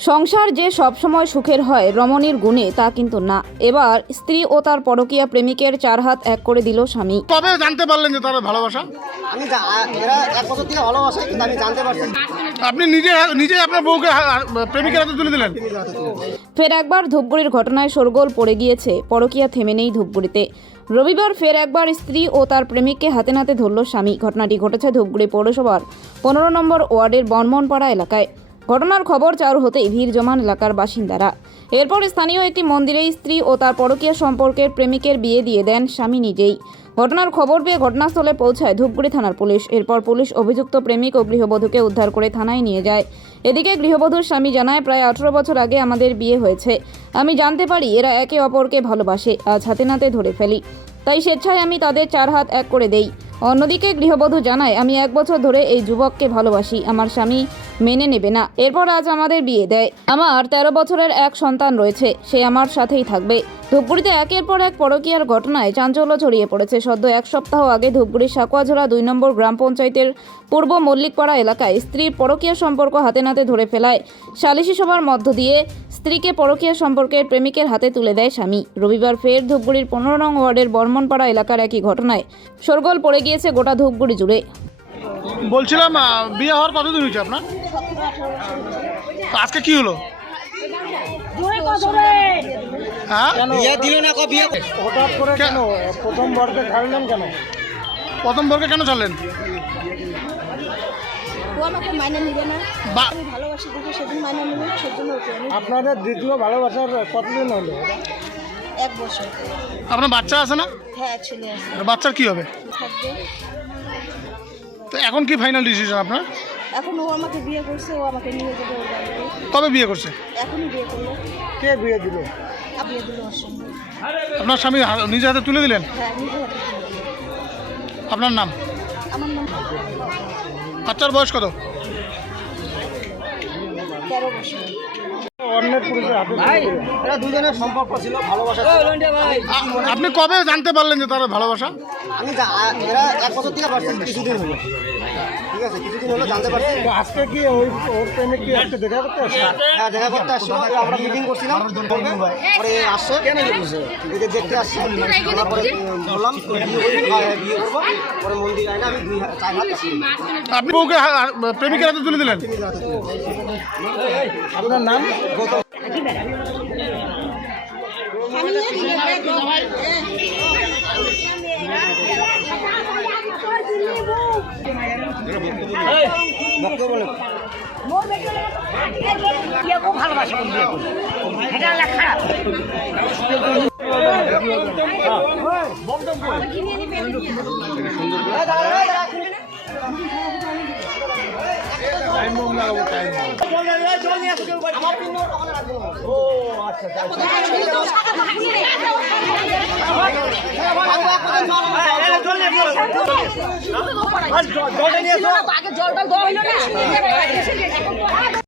সংসার যে সবসময় সুখের হয় রমণীর গুণে তা কিন্তু না। এবার স্ত্রী ও তার পরকীয়া প্রেমিকের চার হাত এক করে দিল স্বামী। কবে জানতে পারলেন যে তার ভালোবাসা? আমি জা- এরা এক বছর থেকে ভালোবাসে কিন্তু আমি জানতে পারছি না। আপনি নিজে নিজে আপনার বউকে হা- প্রেমিকের হাতে তুলে দিলেন? ফের একবার ধূপগুড়ির ঘটনায় শোরগোল পড়ে গিয়েছে। পরকীয়া থেমে নেই ধূপগুড়িতে। রবিবার ফের একবার স্ত্রী ও তার প্রেমিককে হাতে নাতে ধরল স্বামী। ঘটনাটি ঘটেছে ধূপগুড়ি পৌরসভার পনেরো নম্বর ওয়ার্ডের বনমনপাড়া এলাকায়। ঘটনার খবর চালু হতেই ভিড় জমান এলাকার বাসিন্দারা। এরপর স্থানীয় একটি মন্দিরে স্ত্রী ও তার পরকীয়া সম্পর্কের প্রেমিকের বিয়ে দিয়ে দেন স্বামী নিজেই। ঘটনার খবর পেয়ে ঘটনাস্থলে পৌঁছায় ধূপগুড়ি থানার পুলিশ। এরপর পুলিশ অভিযুক্ত প্রেমিক ও গৃহবধূকে উদ্ধার করে থানায় নিয়ে যায়। এদিকে গৃহবধূর স্বামী জানায়, প্রায় আঠেরো বছর আগে আমাদের বিয়ে হয়েছে। আমি জানতে পারি এরা একে অপরকে ভালোবাসে, আজ হাতে নাতে ধরে ফেলি। তাই স্বেচ্ছায় আমি তাদের চার হাত এক করে দেই। অন্যদিকে গৃহবধূ জানায়, আমি এক বছর ধরে এই যুবককে ভালোবাসি, আমার স্বামী মেনে নেবে না। এরপর আজ আমাদের বিয়ে দেয়। আমার তেরো বছরের এক সন্তান রয়েছে, সে আমার সাথেই থাকবে। ধূপগুড়িতে একের পর এক পরকীয়ার ঘটনায় চাঞ্চল্য ছড়িয়ে পড়েছে। সদ্য এক সপ্তাহ আগে ধূপগুড়ির সাকুয়াঝোড়া দুই নম্বর গ্রাম পঞ্চায়েতের পূর্ব মল্লিকপাড়া এলাকায় স্ত্রীর পরকীয়া সম্পর্ক হাতে নাতে ধরে ফেলায়। সালিশি সভার মধ্য দিয়ে স্ত্রীকে পরকীয়া সম্পর্কের প্রেমিকের হাতে তুলে দেয় স্বামী। রবিবার ফের ধূপগুড়ির পনেরো নং ওয়ার্ডের বর্মনপাড়া এলাকার একই ঘটনায় শোরগোল পড়ে গিয়েছে গোটা ধূপগুড়ি জুড়ে। বলছিলাম বিয়ে হওয়ার কতদিন হয়েছে আপনার? আজকে কি হলো হ্যাঁ বিয়ে দিল না কো বিয়ে হঠাৎ করে কেন? প্রথম বর্গে ছাড়লেন কেন? প্রথম বর্গে কেন ছাড়লেন? আপনাদের দ্বিতীয় ভালোবাসার কতদিন হলো? এক বছর। আপনার বাচ্চা আছে না? হ্যাঁ ছেলে আছে। বাচ্চার কি হবে? তো এখন কি ফাইনাল ডিসিশন আপনার? এখন ও আমাকে বিয়ে করছে ও আমাকে নিয়ে যাবে ওর বাড়িতে কবে বিয়ে করছে? এখনই বিয়ে করল। কে বিয়ে দিল? বিয়ে দিল ওর সঙ্গে। আপনার স্বামী হা- নিজে হাতে তুলে দিলেন? হ্যাঁ নিজে হাতে তুলে আপনার নাম? আমার নাম বাচ্চার বয়স কত? তেরো বছর। এরা দুজনের সম্পর্ক ছিল ভালোবাসা ছিল। আপনি কবে জানতে পারলেন যে তার ভালোবাসা? আমি জা- এরা এক বছর থেকে পারছি কিছুদিন হলো। ঠিক আছে কিছুদিন হলো জানতে পারছি। আজকে কি ওই ওর প্রেমিক কি আজকে দেখা করতে আসছে? হ্যাঁ দেখা করতে আসছিল। এ আমরা মিটিং করছিলাম। পরে আসছে। এদের দেখতে আসছে। আমরা পরে বললাম বিয়ে করব, হ্যাঁ, বিয়ে করব। পরে মন্দির আইনা আমি দুই হাত- চার হাত আসছি। আপনি হা- হা- প্রেমিকের হাতে তুলে দিলেন? আপনার নাম? ভালোবাসা এটা খারাপ সুন্দর আগে জল টল দেওয়া হইল না